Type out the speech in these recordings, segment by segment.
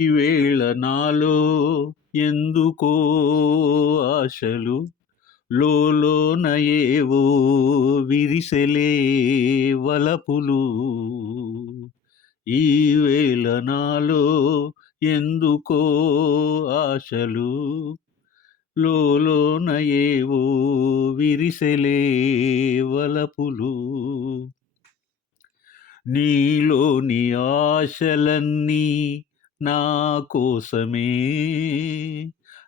ఈవేళ నాలో ఎందుకో ఆశలు? లోలోన ఏవో విరిసెలే వలపులు. ఈవేళ నాలో ఎందుకో ఆశలు? లోలోన ఏవో విరిసెలే వలపులు. నీలోని ఆశలన్నీ నా కోసమే.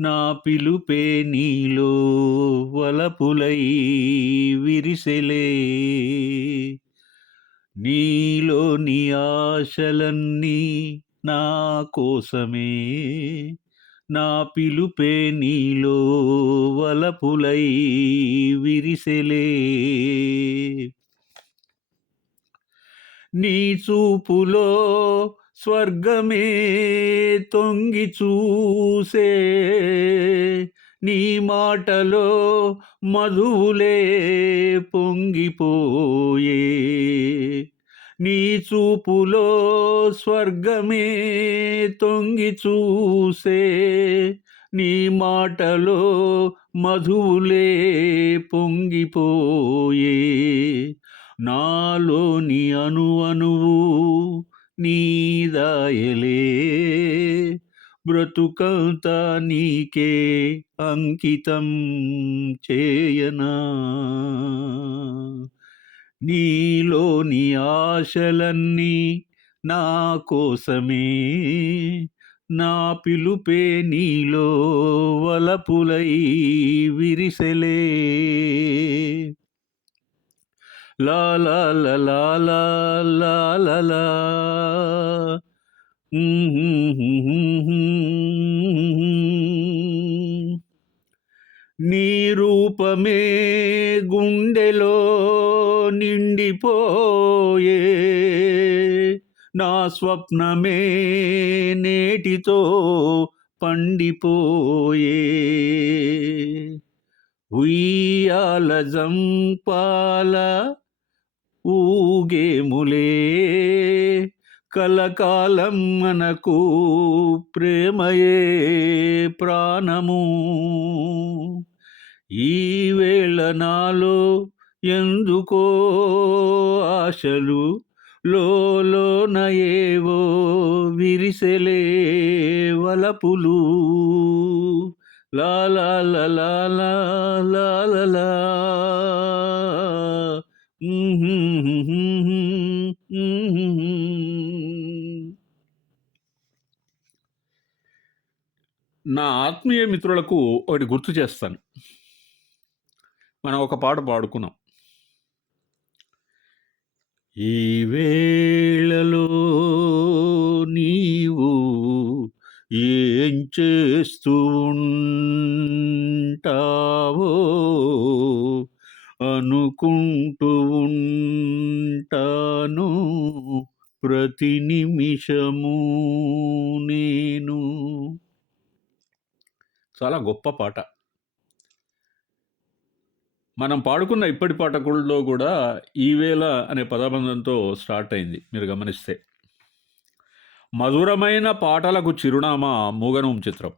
నా పిలుపే నీలో వలపులై విరిసెలే. నీలోని ఆశలన్నీ నా కోసమే. నా పిలుపే నీలో వలపులై విరిసెలే. నీ చూపులో స్వర్గమే తొంగి చూసే నీ మాటలో మధువులే పొంగిపోయే. నీ చూపులో స్వర్గమే తొంగి చూసే నీ మాటలో మధువులే పొంగిపోయే. నాలోని అణు నీ నీదాయలే బ్రతుకంతా నీకే అంకితం చేయనా? నీలోని ఆశలన్నీ నా కోసమే. నా పిలుపే నీలో వలపులై విరిసెలే. లా లా లా లా లా లా లా లా. నీ రూపమే గుండెలో నిండిపోయే. నా స్వప్నమే నేటితో పండిపోయే. ఉయ్యాల జంపాల ఊగేములే. కలకాలం మనకు ప్రేమయే ప్రాణము ఈవేళ నాలో ఎందుకో ఆశలు లోనయేవో విరిసెలే వలపులు లా లా Mm-hmm. నా ఆత్మీయ మిత్రులకు ఒకటి గుర్తు చేస్తాను. మనం ఒక పాట పాడుకున్నాం. ఈ వేళలో నీవు ఏం చేస్తూ ఉంటావో అనుకుంటూ ఉంటాను. ప్రతి నిమిషము చాలా గొప్ప పాట. మనం పాడుకున్న ఇప్పటి పాటకుల్లో కూడా ఈవేళ అనే పదబంధంతో స్టార్ట్ అయింది మీరు గమనిస్తే. మధురమైన పాటలకు చిరునామా మూగనూం చిత్రం.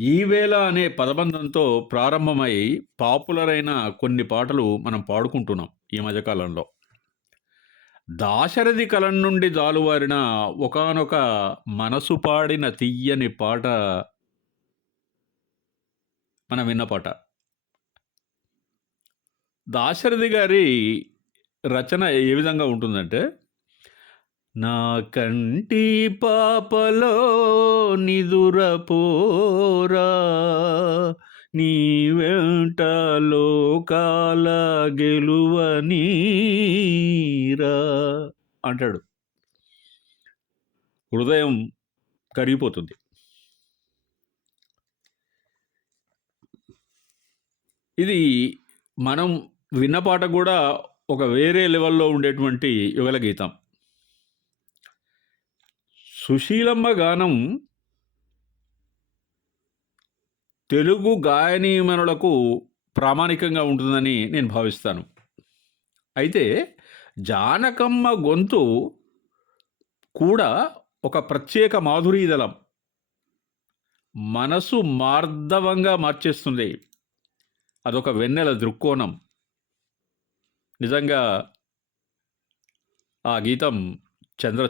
ఈవేళ అనే పదబంధంతో ప్రారంభమై పాపులర్ అయిన కొన్ని పాటలు మనం పాడుకుంటున్నాం ఈ మధ్యకాలంలో. దాశరథి కలం నుండి జాలువారిన ఒకానొక మనసు పాడిన తీయని పాట మనం విన్న పాట. దాశరథి గారి రచన ఏ విధంగా ఉంటుందంటే నా కంటి పాపలో నిదురపోరా నీ వెంట లోకాల గెలువనీరా అంటాడు. హృదయం కరిగిపోతుంది. ఇది మనం విన్న పాట కూడా ఒక వేరే లెవెల్లో ఉండేటువంటి యుగల గీతం. సుశీలమ్మ గానం తెలుగు గాయనీమనులకు ప్రామాణికంగా ఉంటుందని నేను భావిస్తాను. అయితే జానకమ్మ గొంతు కూడా ఒక ప్రత్యేక మాధురీదళం మనసు మార్దవంగా మార్చేస్తుంది. అదొక వెన్నెల దృక్కోణం. నిజంగా ఆ గీతం చంద్ర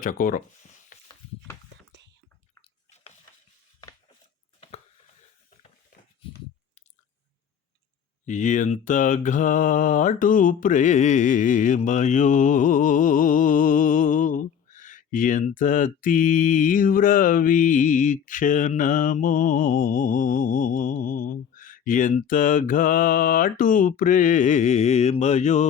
ఎంత ఘాటు ప్రేమయో! ఎంత తీవ్ర వీక్షణమో! ఎంత ఘాటు ప్రేమయో!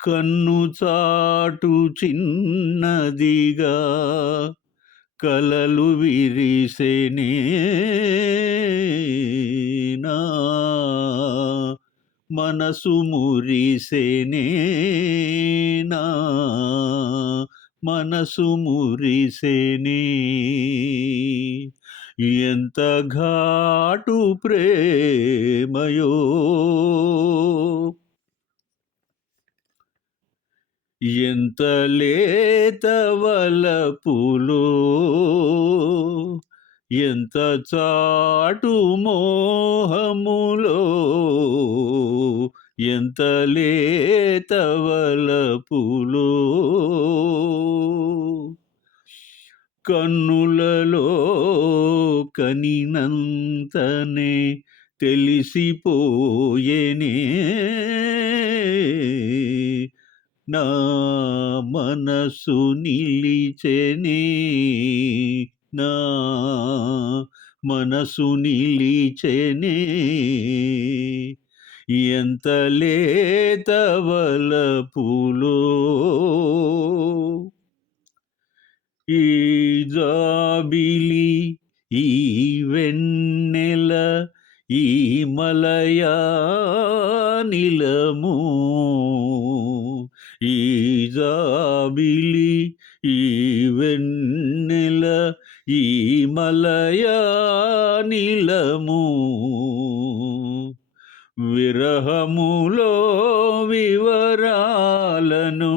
కన్ను చాటు చిన్నదిగా కలలు విరిసెనేనా మనసు మురిసెనేనా మనసు మురిసెనే ఎంత ఘాటు ప్రేమయో ఎంత లేత వలపులో ఎంత చాటు మోహములో ఎంత లేత వలపులో. కన్నులలో కనినంతనే తెలిసిపోయేనే నా మనసు నిలిచెనే. నా మనసు నిలిచెనే. ఎంత లేతవల వలపులో ఈ జాబిలి ఈ వెన్నెల ఈ మలయా నిలము. ఈ జాబిలి ఈ వెన్నెల ఈ మలయా నిలము విరహములో వివరాలను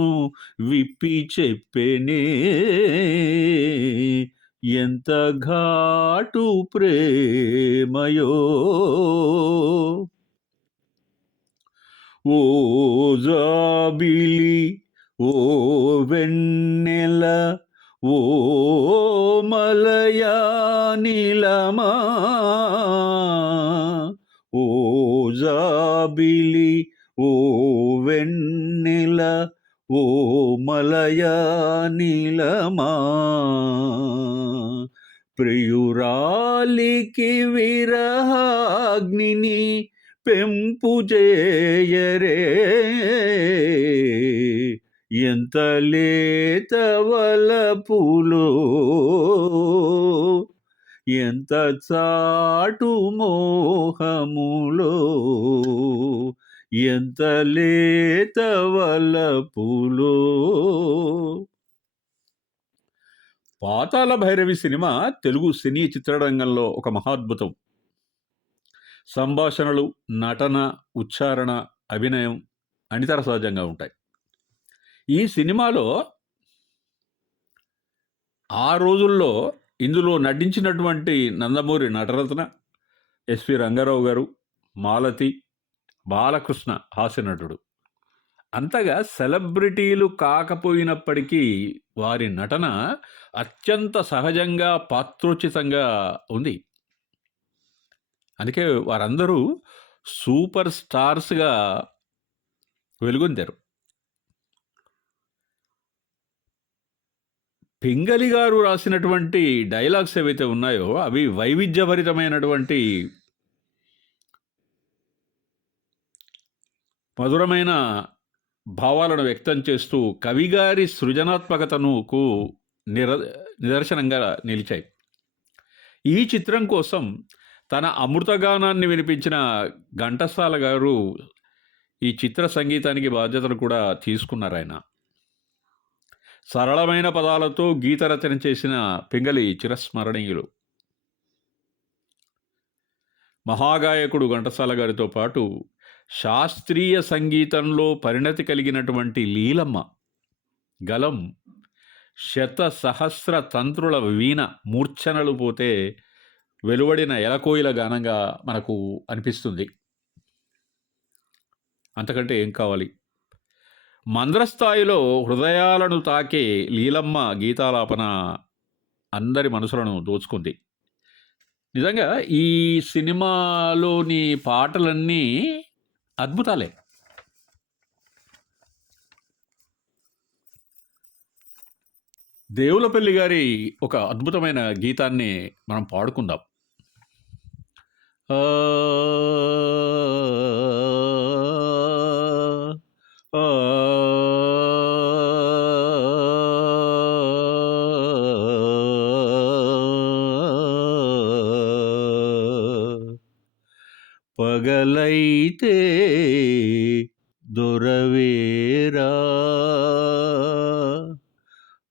విప్పి చెప్పెనే. ఎంత ఘాటు ప్రేమయో ఓ జాబిలి ఓ వెన్నెల ఓ మలయానిలమా ఓ జాబిలి ఓ వెన్నెల ఓ మలయానిలమా ప్రియురాలికి విరహాగ్నిని పెంపు చేయరే ఎంత లేత వలపులో ఎంత చాటు మోహములో ఎంత లేత వలపులో. పాతాళ భైరవి సినిమా తెలుగు సినీ చిత్రరంగంలో ఒక మహాద్భుతం. సంభాషణలు నటన ఉచ్చారణ అభినయం అనితర సహజంగా ఉంటాయి. ఈ సినిమాలో ఆ రోజుల్లో ఇందులో నటించినటువంటి నందమూరి నటరత్న ఎస్వి రంగారావు గారు మాలతి బాలకృష్ణ హాస్యనటుడు అంతగా సెలబ్రిటీలు కాకపోయినప్పటికీ వారి నటన అత్యంత సహజంగా పాత్రోచితంగా ఉంది. అందుకే వారందరూ సూపర్ స్టార్స్గా వెలుగొందారు. పింగళి గారు రాసినటువంటి డైలాగ్స్ ఏవైతే ఉన్నాయో అవి వైవిధ్యభరితమైనటువంటి మధురమైన భావాలను వ్యక్తం చేస్తూ కవిగారి సృజనాత్మకతనుకు నిర నిదర్శనంగా నిలిచాయి. ఈ చిత్రం కోసం తన అమృతగానాన్ని వినిపించిన ఘంటసాల గారు ఈ చిత్ర సంగీతానికి బాధ్యతలు కూడా తీసుకున్నారు ఆయన. సరళమైన పదాలతో గీత రచన చేసిన పింగళి చిరస్మరణీయులు. మహాగాయకుడు ఘంటసాల గారితో పాటు శాస్త్రీయ సంగీతంలో పరిణతి కలిగినటువంటి లీలమ్మ గలం శత సహస్ర తంత్రుల వీణ మూర్ఛనలు పోతే వెలువడిన ఎలకోయిల గానంగా మనకు అనిపిస్తుంది. అంతకంటే ఏం కావాలి? మంద్రస్థాయిలో హృదయాలను తాకే లీలమ్మ గీతాలాపన అందరి మనసులను దోచుకుంది. నిజంగా ఈ సినిమాలోని పాటలన్నీ అద్భుతాలే. దేవులపల్లి గారి ఒక అద్భుతమైన గీతాన్ని మనం పాడుకుందాం. పగలైతే దొరవేరా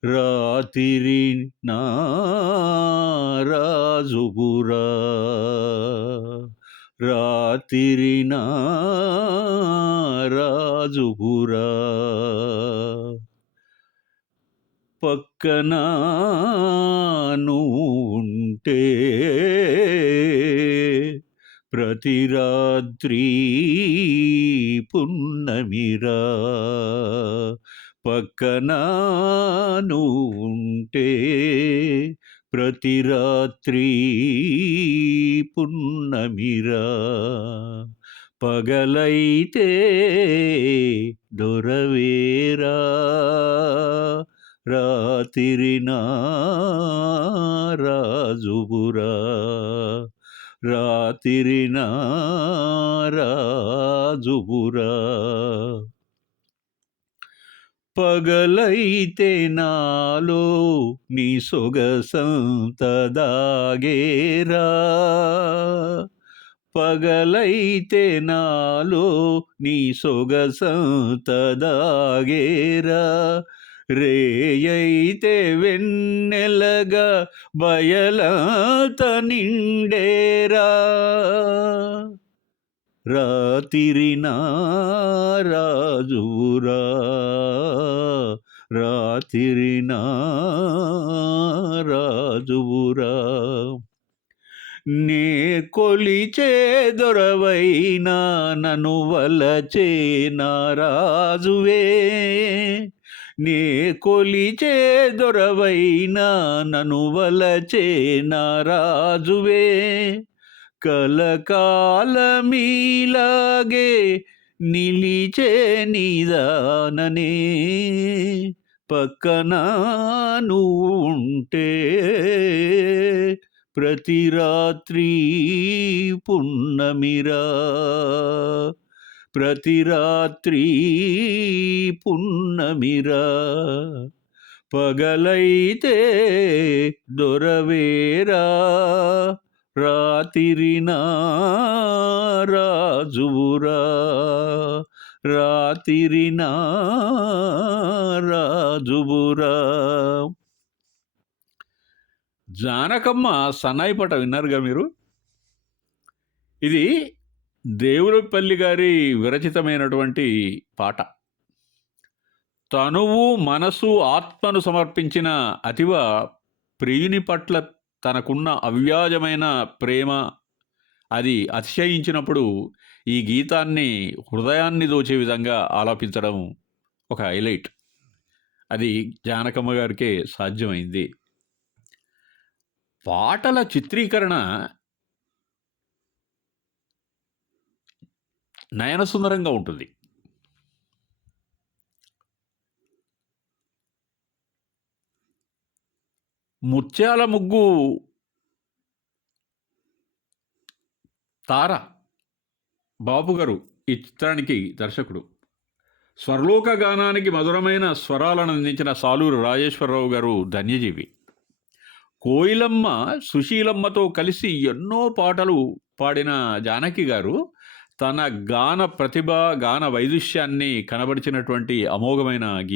రాతిరి రాజుగురా రాతిరి నారాజుగురా పక్కన ఉంటే ప్రతి రాత్రి పున్నమిరా. పక్కన నువ్వు ప్రతి రాత్రి పున్నమిరా. పగలైతే దొరవేరా. రాతిరి రాజుగురా రాతిరి రాజుగురా పగలైతే నాలో నీ సొగసంతదాగేరా. పగలైతే నాలో నీ సొగసంతదాగేరా. రేయైతే వెన్నెలగా బయలంత నిండేరా. రాతిరి రాజురా రాతిరి రాజురా నే కొలిచే దొరవైనా నను వలచే నారాజువే నే కొలిచే దొరవైనా నను వలచే నారాజువే కలకాలమీలాగే నిలిచే నిదాననే. పక్కన ఉంటే ప్రతి రాత్రి పున్నమిరా. ప్రతి రాత్రి పున్నమిరా. పగలైతే దొరవేరా. రాతిరినా రాజువురా. రాతిరి రాజుబురా. జానకమ్మ సన్నాయి పాట విన్నారుగా మీరు? ఇది దేవులపల్లి గారి విరచితమైనటువంటి పాట. తనువు మనసు ఆత్మను సమర్పించిన అతివ ప్రియుని పట్ల తనకున్న అవ్యాజమైన ప్రేమ అది అతిశయించినప్పుడు ఈ గీతాన్ని హృదయాన్ని దోచే విధంగా ఆలాపించడం ఒక హైలైట్. అది జానకమ్మ గారికే సాధ్యమైంది. పాటల చిత్రీకరణ నయనసుందరంగా ఉంటుంది. ముత్యాల ముగ్గు తార బాబు గారు ఈ చిత్రానికి దర్శకుడు. స్వర్లోక గానానికి మధురమైన స్వరాలను అందించిన సాలూరు రాజేశ్వరరావు గారు ధన్యజీవి. కోయిలమ్మ సుశీలమ్మతో కలిసి ఎన్నో పాటలు పాడిన జానకి గారు తన గాన ప్రతిభ గాన వైదుష్యాన్ని కనబరిచినటువంటి అమోఘమైన గీ